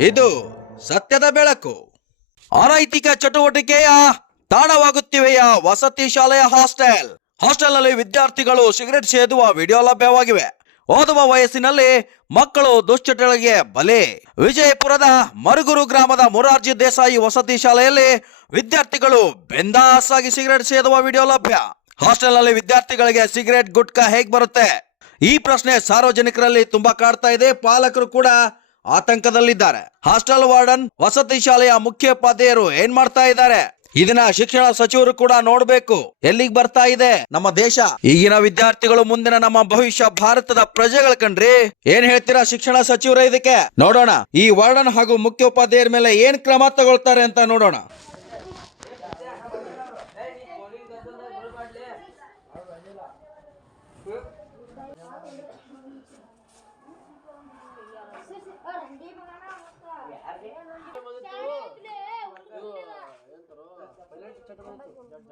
ಇದು ಸತ್ಯದ ಬೆಳಕು. ಅನೈತಿಕ ಚಟುವಟಿಕೆಯ ತಾಣವಾಗುತ್ತಿವೆಯ ವಸತಿ ಶಾಲೆಯ ಹಾಸ್ಟೆಲ್? ಹಾಸ್ಟೆಲ್ನಲ್ಲಿ ವಿದ್ಯಾರ್ಥಿಗಳು ಸಿಗರೆಟ್ ಸೇದುವ ವಿಡಿಯೋ ಲಭ್ಯವಾಗಿವೆ. ಓದುವ ವಯಸ್ಸಿನಲ್ಲಿ ಮಕ್ಕಳು ದುಶ್ಚಟಗಳಿಗೆ ಬಲಿ. ವಿಜಯಪುರದ ಮರುಗುರು ಗ್ರಾಮದ ಮೊರಾರ್ಜಿ ದೇಸಾಯಿ ವಸತಿ ಶಾಲೆಯಲ್ಲಿ ವಿದ್ಯಾರ್ಥಿಗಳು ಬೆಂದಾಸಾಗಿ ಸಿಗರೆಟ್ ಸೇದುವ ವಿಡಿಯೋ ಲಭ್ಯ. ಹಾಸ್ಟೆಲ್ನಲ್ಲಿ ವಿದ್ಯಾರ್ಥಿಗಳಿಗೆ ಸಿಗರೆಟ್ ಗುಟ್ಕಾ ಹೇಗ್ ಬರುತ್ತೆ? ಈ ಪ್ರಶ್ನೆ ಸಾರ್ವಜನಿಕರಲ್ಲಿ ತುಂಬಾ ಕಾಡ್ತಾ ಇದೆ. ಪಾಲಕರು ಕೂಡ ಆತಂಕದಲ್ಲಿದ್ದಾರೆ. ಹಾಸ್ಟೆಲ್ ವಾರ್ಡನ್ ವಸತಿ ಶಾಲೆಯ ಮುಖ್ಯೋಪಾಧ್ಯಾಯರು ಏನ್ ಮಾಡ್ತಾ ಇದ್ದಾರೆ? ಇದನ್ನ ಶಿಕ್ಷಣ ಸಚಿವರು ಕೂಡ ನೋಡ್ಬೇಕು. ಎಲ್ಲಿಗೆ ಬರ್ತಾ ಇದೆ? ನಮ್ಮ ದೇಶ. ಈಗಿನ ವಿದ್ಯಾರ್ಥಿಗಳು ಮುಂದಿನ ನಮ್ಮ ಭವಿಷ್ಯ ಭಾರತದ ಪ್ರಜೆಗಳ ಕಣ್ರಿ. ಏನ್ ಹೇಳ್ತೀರಾ ಶಿಕ್ಷಣ ಸಚಿವರ ಇದಕ್ಕೆ? ನೋಡೋಣ. ಈ ವಾರ್ಡನ್ ಹಾಗೂ ಮುಖ್ಯೋಪಾಧ್ಯಾಯರ ಮೇಲೆ ಏನ್ ಕ್ರಮ ತಗೊಳ್ತಾರೆ ಅಂತ ನೋಡೋಣ.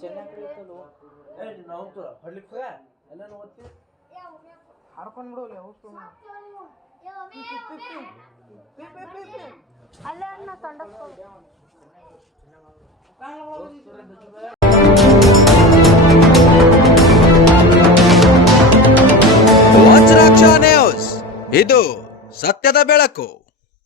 ಚೆನ್ನಾಗಿ ಕಲಿತಲು ಏ ನಾವು ಹೊಡ್ಲಿಕ್ಕೆ ಹೋಗ ಎಲ್ಲಾನು ಓದ್ತಿ ಹಾರ್ಕೊಂಡ್ ಬಿಡೋಲ್ಲ ಔಷಧ ಅಲ್ಲೇ ಅನ್ನ ನ್ಯೂಸ್. ಇದು ಸತ್ಯದ ಬೆಳಕು.